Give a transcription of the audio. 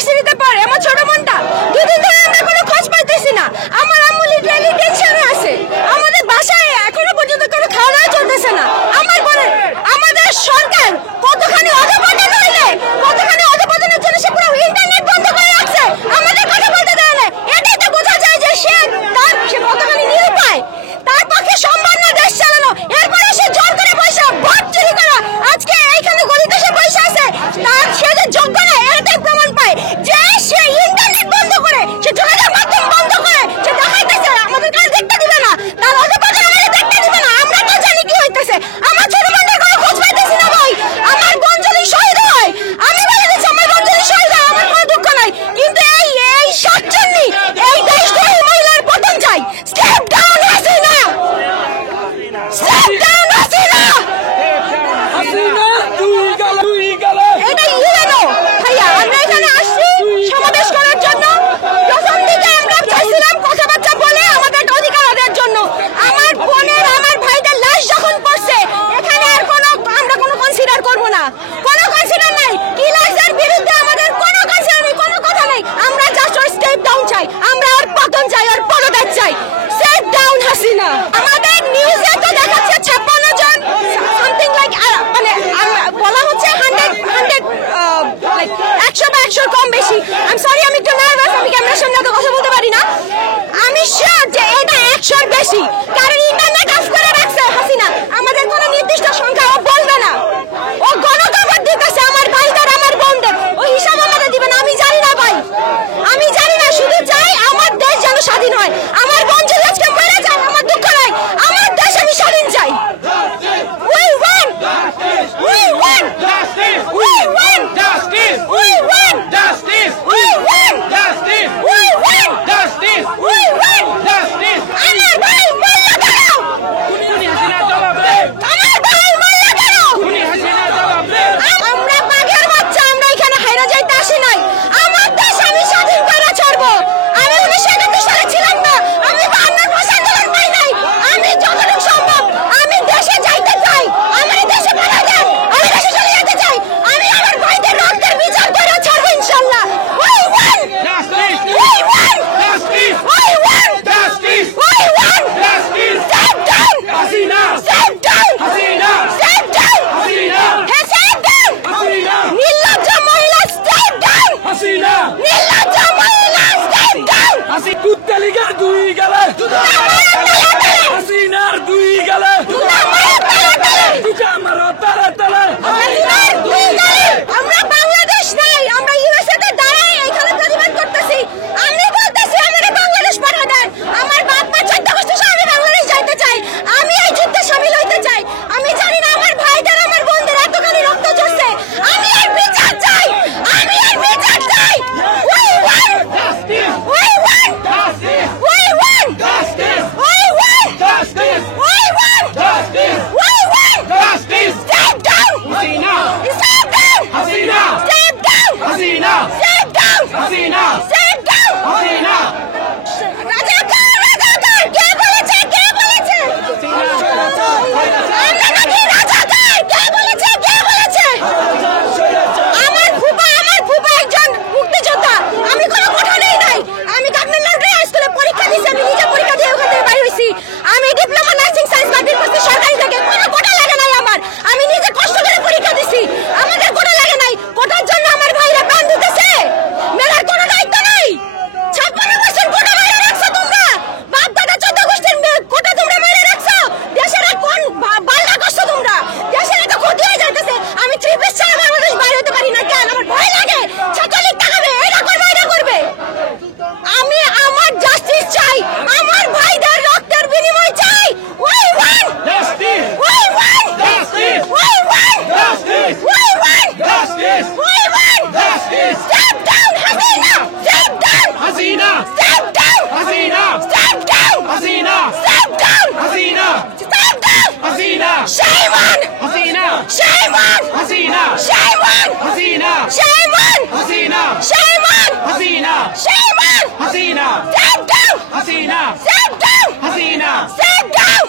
ইউনিভার্সিটিতে পড়ে আমার ছোট বোনটা। দুদিন ধরে আমরা কোনো খোঁজ পাইতেছি না। আমার আম্মু লিটারালি টেনশনে আছে। আমাদের বাসায় এখনো পর্যন্ত কোনো খাওয়া দাওয়া চলতেছে না। আমার বোনের আমাদের সরকার কতখানি অধপতন হইলে কতখানি অধপতনের জন্য সে পুরো ইন্টারনেট বন্ধ করে রাখছে, আমাদের কথা বলতে দেয় না। এটাই তো বোঝা যায় যে সে কতখানি নিরুপায়। তার পক্ষে সম্ভব না দেশ চালানো। এরপরে সে জোর করে পয়সা ভোট চুরি করা, আজকে এইখানে গলিতে সে পয়সা আছে, তার সে যে যোগ্য না এটাই প্রমাণ পায় যে সে ইন্টারনেট বন্ধ করে, সে যোগাযোগ মাধ্যম বন্ধ করে, সে দেখাইতেছে আমাদের কাছে দেখতে দিবে না, তার অধপতন আমাদের দেখতে দিবে না। আমরা তো জানি কি হইতেছে। আমার ছোট বোনদের কোনো খোঁজ পাইতেছি না ভাই। আমার বোন যদি শহীদ হয়, আমি বলে দিচ্ছি আমার বোন যদি শহীদ হয় আমার কোনো দুঃখ নাই, কিন্তু এই সাতচন্নি এই দেশদ্রোহী মহিলার পতন চাই। Step down Hasina, step down Hasina. এটা ইউএনও ভাইয়া, আমরা এখানে আসছি সমাবেশ করার জন্য। প্রথম দিকে আমরা চাইছিলাম কথাবার্তা বলে আমাদের অধিকার আদায়ের জন্য। আমার বোনের আমার ভাইদের লাশ যখন পড়ছে এখানে আর আমরা কোনো কনসিডার করব না, কোনো কনসিডার নাই। কিলারদের বিরুদ্ধে আমাদের কোনো কনসিডার নেই, কোনো কথা নেই। আমরা জাস্ট ওর স্টেপ ডাউন চাই, আমরা ওর পতন চাই, ওর পদত্যাগ চাই। Step down Hasina. আমাদের নিউজে তো দেখাচ্ছে 56 জন সামথিং লাইক, মানে বলা হচ্ছে 100 বা 100 কম বেশি। আই এম সরি, আমি একটু নার্ভাস, আমি ক্যামেরার সামনে তো কথা বলতে পারি না। আমি শিওর যে এটা 100-র বেশি, কারণ ইন্টারনেট অফ করে রাখছে হাসিনা। আমাদের কোনো নির্দিষ্ট সংখ্যা ও বলবে না, ও গণকবর দিতেছে আমার ভাইদের আমার বোনদের, ও হিসাব আমাদের দিবে না। আমি জানি না ভাই, আমি জানি না, শুধু চাই আমার দেশ যেন স্বাধীন হয়। আমার বোন যদি আজকে মরে যায় আমার দুঃখ নাই, আমার দেশ আমি স্বাধীন চাই। We win! We win! We win! We win! We win! We win! We win! আমার ভাই মরলো কেন? আমার ভাই মরলো কেন? আমরা বাঘের বাচ্চা, আমরা এখানে হাইরা যাইতে আসি নাই। আমার দেশ আমি স্বাধীন করে ছাড়বো। আমি 1931 সালে ছিলাম না, আমি 52 আন্দোলন পাই নাই। আমি যতটুকু সম্ভব আমি দেশে যাইতে চাই, আমার দেশে পালা দেন, আমি দেশে চলে যেতে চাই। আমি আমার ভাইদের রক্তের বিচার করে ছাড়বো ইনশাআল্লাহ। We win! We win! We win! We win! Step down! Step down! Step down! Hey, step down! নির্লজ্জ মহিলা, step down! নির্লজ্জ মহিলা, step down! কুত্তালিগার দুই গেলে হাসিনার দুই গেলে আমরা বাংলাদেশ নাই, আমরা ইউএসএ তে দাঁড়াই এখানে প্রতিবাদ করতেছি। আমি বলতেছি আমাদের বাংলাদেশ পাঠা দেন। আমার বাপ মা 14 বছর সহ আমি বাংলাদেশ যাইতে চাই, আমি এই যুদ্ধে শামিল হইতে চাই। আমি জানি না আমার ভাইদের আমার বোনদের এতখানি রক্ত ঝরছে, আমি এর বিচার চাই, আমি এর বিচার চাই। We win! We win! We win! We win! We win! We win! Step down! Step down! Step down! Step down! Step down! রাজাকার, রাজাকার, কে বলেছে? কে বলেছে? আমরা নাকি রাজাকার? কে বলেছে? কে বলেছে? আমার ফুপা একজন মুক্তিযোদ্ধা। আমি কোনো কোঠা নেই নাই। আমি গভর্নমেন্ট লন্ড্রি হাই স্কুলে পরীক্ষা দিয়েছি, আমি নিজে পরীক্ষা দিয়ে ওখান থেকে বাইরে হইছি। আমি ডিপ্লোমা নার্সিং সায়েন্স বাতিল করছি সরকারি থেকে, কোনো কোঠা লাগে নাই আমার। আমি নিজে কষ্ট করে পরীক্ষা দিছি, আমাদের কোঠা লাগে নাই। কোঠার জন্য আমার ভাইরা প্রাণ দিতেছে, মেলার কোনো দায়িত্ব নাই। 56 বছর কোঠা মেরে রাখছো তোমরা, বাপ দাদা 14 গোষ্ঠীর কোঠা তোমরা মেরে রাখছো। দেশের কোন বাল্লা করছো তোমরা? দেশের এত ক্ষতি হয়ে যাইতেছে। আমি 3 পিস ছাড়া বাংলাদেশ বাইরে হতে পারি না, কেন? আমার ভয় লাগে। ছাত্রলীগ টাকাবে, এটা করবে, এটা করবে। আমি আমার জাস্টিস চাই, আমার ভাইদের রক্তের বিনিময় চাই। We win! We win! We win! We win! We win! Step down Hasina! Step down! Step down! Step down! Step down! Step down! Shame on! Shame on! Shame on! Shame on! Shame on! Shame on! Step down! Step down! Step down!